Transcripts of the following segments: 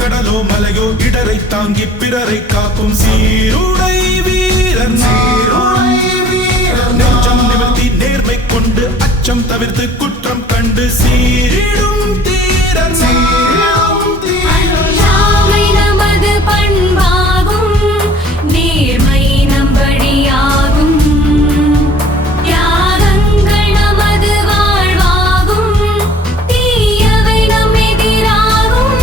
கடலோ மலையோ இடரை தாங்கி பிறரை காக்கும் சீருடை வீரன். நெஞ்சம் நிமிர்த்தி நேர்மை கொண்டு அச்சம் தவிர்த்து குற்றம் கண்டு சீரிடும் தீரன். நமது பண்பாகும் நேர்மை நம்படியாகும். தியாகங்கள் நமது வாழ்வாகும் தீயவை நம் எதிராகும்.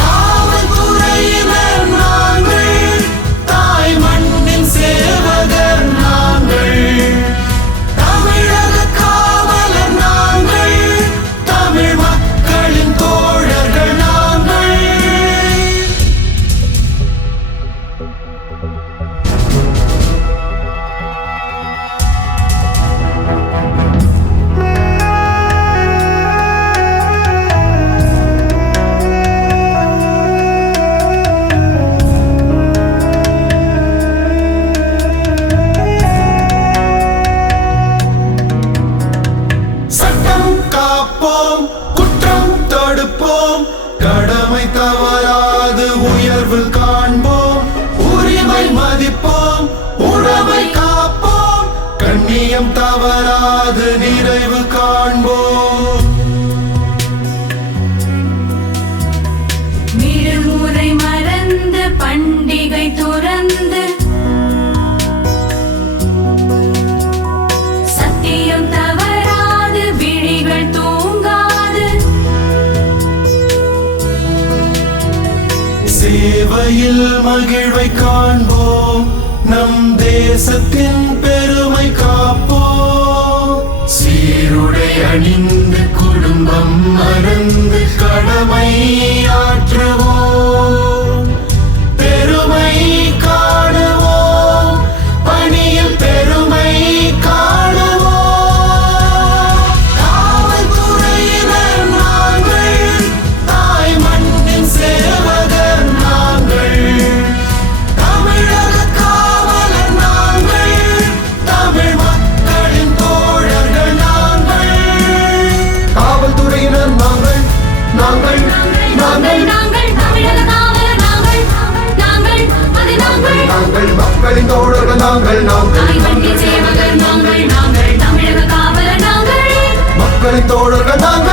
காவல்துறையினர் நாங்கள், தாய் மண்ணின் சேவகர் நாங்கள், தமிழக காவலர் நாங்கள், தமிழ் மக்களின் தோழர்கள் நாங்கள். சட்டம் காப்போம், குற்றம் தடுப்போம், கடமை தவறாது உயர்வு காண்போம், உரிமை மதிப்போம், உறவை காப்போம், கண்ணியம் தவறாது நிறைவு காண்போம். விடுமுறை மறந்து பண்டிகை துறந்து சத்தியம் தவறாது விழிகள் தூங்காது சேவையில் மகிழ்வை காண்போம், நம் தேசத்தின் பெருமை காப்போம். சீருடை அணிந்து குடும்பம் மறந்து கடமை ஆற்றுவோம். பெருமை காணுவோம், பணியில் பெருமை காணுவோம். காவல்துறையினர் நாங்கள், தாய் மண்ணின் சேவகர் நாங்கள், தமிழக காவலர் நாங்கள், தமிழ் மக்களின் தோழர்கள் நாங்கள். காவல்துறையினர் நாங்கள், நாங்கள், நாங்கள், நாங்கள் தமிழக காவலர் நாங்கள், நாங்கள் அது நாங்கள். நாங்கள் மக்களின் தோழர்கள் நாங்கள், நாங்கள் தாய் மண்ணின் சேவகர் நாங்கள், நாங்கள் தமிழக காவலர் நாங்கள். மக்களின் தோழர்கள் நாங்கள்.